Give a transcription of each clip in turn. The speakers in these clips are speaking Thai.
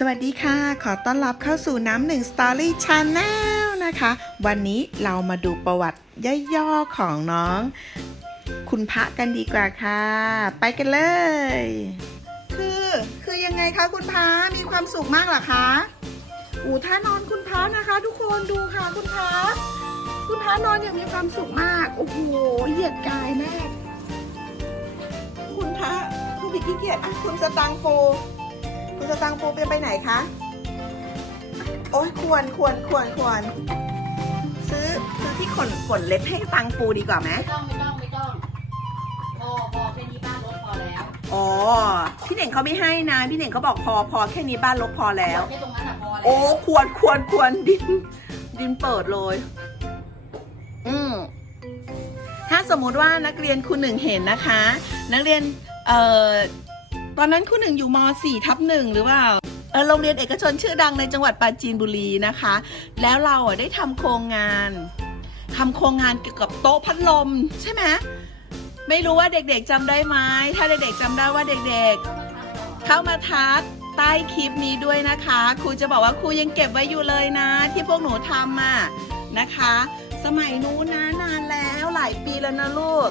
สวัสดีค่ะ ขอต้อนรับเข้าสู่น้ำหนึ่งสตอรี่ชาแนลนะคะ วันนี้เรามาดูประวัติย่อๆของน้อง คุณพระกันดีกว่าค่ะ ไปกันเลย คือคือยังไงคะคุณพระมีความสุขมากเหรอคะอูท่านอนคุณพระนะคะ ทุกคนดูค่ะคุณพระคุณพระนอนอย่างมีความสุขมากโอ้โหเหยียดกายมาก คุณพระคุณพี่ขี้เกียจอะคุณสตังค์โฟ คุณสตังค์ปูจะไปไหนคะ โอ้ยควรควรควรควร ซื้อซื้อที่ขนขนเล็บให้ตังปูดีกว่าไหมไม่ต้องไม่ต้องไม่ต้องพอพอแค่นี้บ้านรถพอแล้วอ๋อพี่เน่งเขาไม่ให้นะพี่เน่งเขาบอกพอพอแค่นี้บ้านลกพอแล้ว แค่ตรงนั้นอะพอแล้วโอ้ควรควรควรดิน ดินเปิดเลย อืมถ้าสมมุติว่านักเรียนคุณหนึ่งเห็นนะคะ นักเรียนเอ่อ ตอนนั้นคุณหนึ่งอยู่ม .4 ทับหนึ่งหรือเปล่าเออโรงเรียนเอกชนชื่อดังในจังหวัดปราจีนบุรีนะคะ แล้วเราอะได้ทำโครงงานทำโครงงานเกี่ยวกับโต๊ะพัดลมใช่ไหมไม่รู้ว่าเด็กๆจำได้ไหมถ้าเด็กๆจำได้ว่าเด็กๆ เข้ามาทักใต้คลิปนี้ด้วยนะคะ ครูจะบอกว่าครูยังเก็บไว้อยู่เลยนะ ที่พวกหนูทำอะนะคะ สมัยนู้นนะนานแล้วหลายปีแล้วนะลูก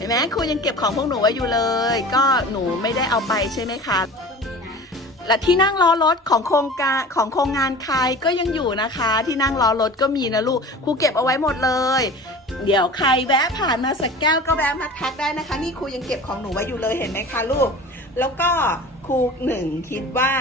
เห็นไหมครูยังเก็บของพวกหนูไว้อยู่เลย ก็หนูไม่ได้เอาไปใช่ไหมคะ และที่นั่งล้อรถของโครงการของโครงงานใครก็ยังอยู่นะคะ ที่นั่งล้อรถก็มีนะลูกครูเก็บเอาไว้หมดเลย เดี๋ยวใครแวะผ่านมาสักแก้วก็แวะมาทักได้นะคะ นี่ครูยังเก็บของหนูไว้อยู่เลยเห็นไหมคะลูก แล้วก็ครูหนึ่งคิดว่า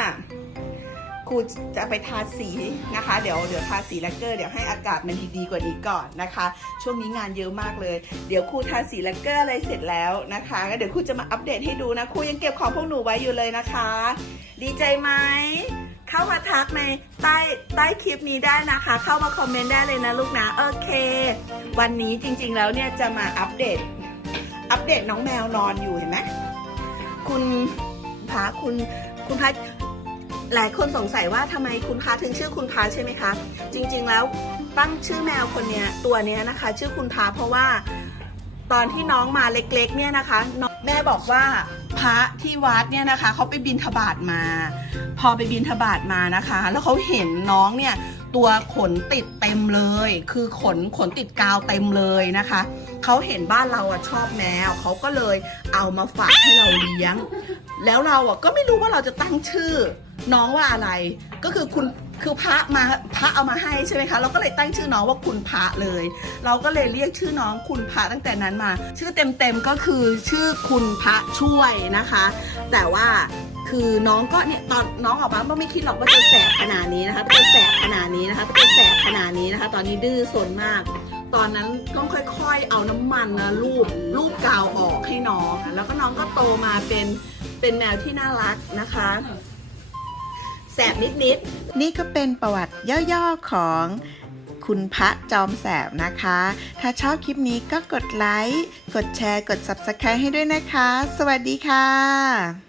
ครูจะไปทาสีนะคะ เดี๋ยวเดี๋ยวทาสีแลกเกอร์เดี๋ยวให้อากาศมันดีๆกว่านี้ก่อนนะคะ ช่วงนี้งานเยอะมากเลย เดี๋ยวครูทาสีแลกเกอร์อะไรเสร็จแล้วนะคะก็เดี๋ยวครูจะมาอัปเดตให้ดูนะครูยังเก็บของพวกหนูไว้อยู่เลยนะคะ ดีใจไหมเข้ามาทักในใต้ใต้คลิปนี้ได้นะคะ เข้ามาคอมเมนต์ได้เลยนะลูกนะโอเค วันนี้จริงๆแล้วเนี่ยจะมาอัปเดต อัปเดตน้องแมวนอนอยู่เห็นไหมคุณพาคุณคุณพา หลายคนสงสัยว่าทำไมคุณพาถึงชื่อคุณพาใช่ไหมคะ จริงๆแล้วตั้งชื่อแมวคนนี้ตัวนี้นะคะ ชื่อคุณพาเพราะว่าตอนที่น้องมาเล็กๆเนี่ยนะคะ แม่บอกว่าพระที่วัดเนี่ยนะคะเขาไปบินทบาทมา พอไปบินทบาทมานะคะ แล้วเขาเห็นน้องเนี่ย ตัวขนติดเต็มเลย คือขนขนติดกาวเต็มเลยนะคะ เขาเห็นบ้านเราอะชอบแมวเขาก็เลยเอามาฝากให้เราเลี้ยง แล้วเราอะก็ไม่รู้ว่าเราจะตั้งชื่อ น้องว่าอะไร ก็คือคุณคือพระมาพระเอามาให้ใช่ไหมคะ เราก็เลยตั้งชื่อน้องว่าคุณพระเลย เราก็เลยเรียกชื่อน้องคุณพระตั้งแต่นั้นมา ชื่อเต็มๆก็คือชื่อคุณพระช่วยนะคะ แต่ว่า คือน้องก็เนี่ยตอนน้องออกมาก็ไม่คิดหรอกว่าจะแสบขนาดนี้นะคะจะแสบขนาดนี้นะคะจะแสบขนาดนี้นะคะ ตอนนี้ดื้อสนมาก ตอนนั้นต้องค่อยๆ เอาน้ำมันนะลูบลูบกาวออกให้น้องแล้วก็น้องก็โตมาเป็นเป็นแมวที่น่ารักนะคะแสบนิดๆนี่ก็เป็นประวัติย่อๆของคุณพระจอมแสบนะคะ ถ้าชอบคลิปนี้ก็กดไลค์ กดแชร์ กด Subscribe ให้ด้วยนะคะ สวัสดีค่ะ